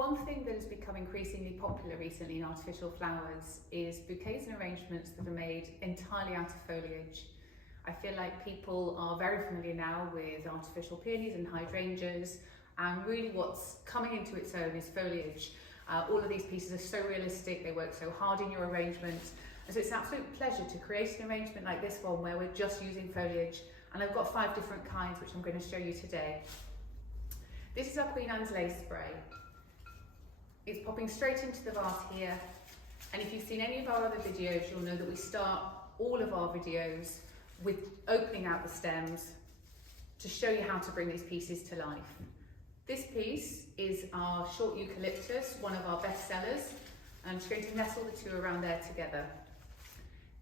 One thing that has become increasingly popular recently in artificial flowers is bouquets and arrangements that are made entirely out of foliage. I feel like people are very familiar now with artificial peonies and hydrangeas, and really what's coming into its own is foliage. All of these pieces are so realistic, they work so hard in your arrangement, and so it's an absolute pleasure to create an arrangement like this one where we're just using foliage. And I've got 5 different kinds which I'm going to show you today. This is our Queen Anne's lace spray. It's popping straight into the vase here, and if you've seen any of our other videos, you'll know that we start all of our videos with opening out the stems to show you how to bring these pieces to life. This piece is our short eucalyptus, one of our best sellers. I'm just going to nestle the two around there together.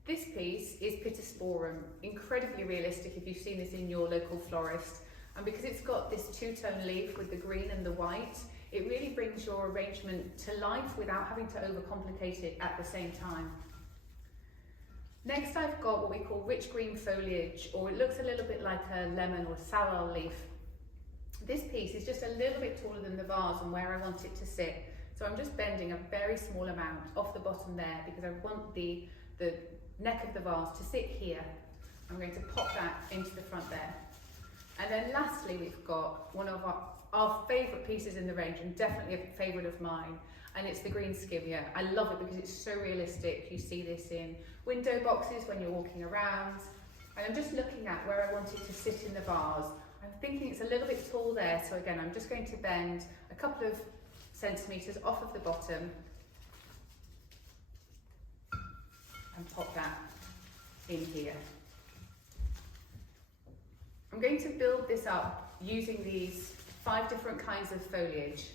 This piece is Pittosporum, incredibly realistic if you've seen this in your local florist. And because it's got this two-tone leaf with the green and the white, it really brings your arrangement to life without having to overcomplicate it at the same time. Next, I've got what we call rich green foliage, or it looks a little bit like a lemon or sorrel leaf. This piece is just a little bit taller than the vase and where I want it to sit. So I'm just bending a very small amount off the bottom there because I want the neck of the vase to sit here. I'm going to pop that into the front there. And then lastly, we've got one of our favourite pieces in the range, and definitely a favourite of mine, and it's the green skimmer. I love it because it's so realistic. You see this in window boxes when you're walking around. And I'm just looking at where I want it to sit in the vase. I'm thinking it's a little bit tall there, so again, I'm just going to bend a couple of centimetres off of the bottom and pop that in here. I'm going to build this up using these 5 different kinds of foliage,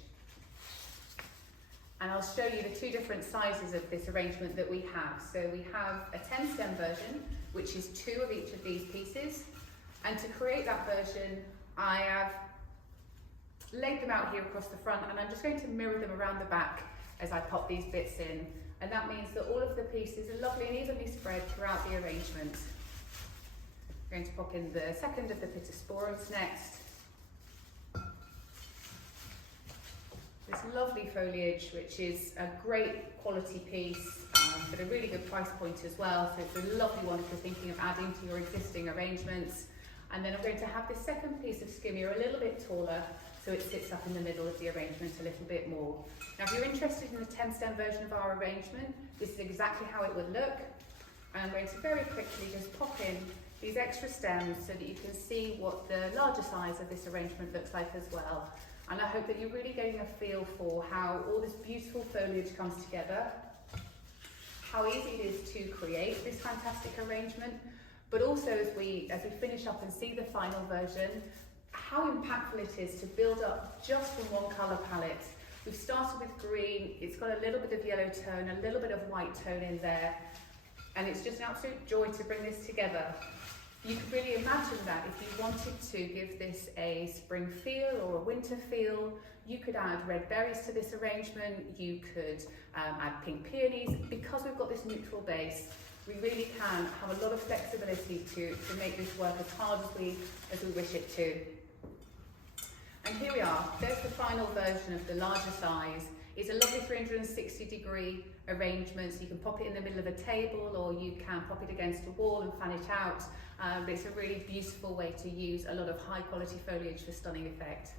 and I'll show you the 2 different sizes of this arrangement that we have. So we have a 10 stem version, which is 2 of each of these pieces, and to create that version I have laid them out here across the front, and I'm just going to mirror them around the back as I pop these bits in, and that means that all of the pieces are lovely and evenly spread throughout the arrangement. I'm going to pop in the second of the Pittosporums next. This lovely foliage, which is a great quality piece, but a really good price point as well. So it's a lovely one if you're thinking of adding to your existing arrangements. And then I'm going to have this second piece of skimmer a little bit taller, so it sits up in the middle of the arrangement a little bit more. Now, if you're interested in the 10 stem version of our arrangement, this is exactly how it would look. And I'm going to very quickly just pop in these extra stems so that you can see what the larger size of this arrangement looks like as well. And I hope that you're really getting a feel for how all this beautiful foliage comes together, how easy it is to create this fantastic arrangement, but also as we finish up and see the final version, how impactful it is to build up just from one colour palette. We've started with green, it's got a little bit of yellow tone, a little bit of white tone in there, and it's just an absolute joy to bring this together. You could really imagine that if you wanted to give this a spring feel or a winter feel, you could add red berries to this arrangement, you could add pink peonies. Because we've got this neutral base, we really can have a lot of flexibility to make this work as hard as we wish it to. And here we are, there's the final version of the larger size. It's a lovely 360-degree arrangement, so you can pop it in the middle of a table or you can pop it against a wall and fan it out. But it's a really beautiful way to use a lot of high quality foliage for stunning effect.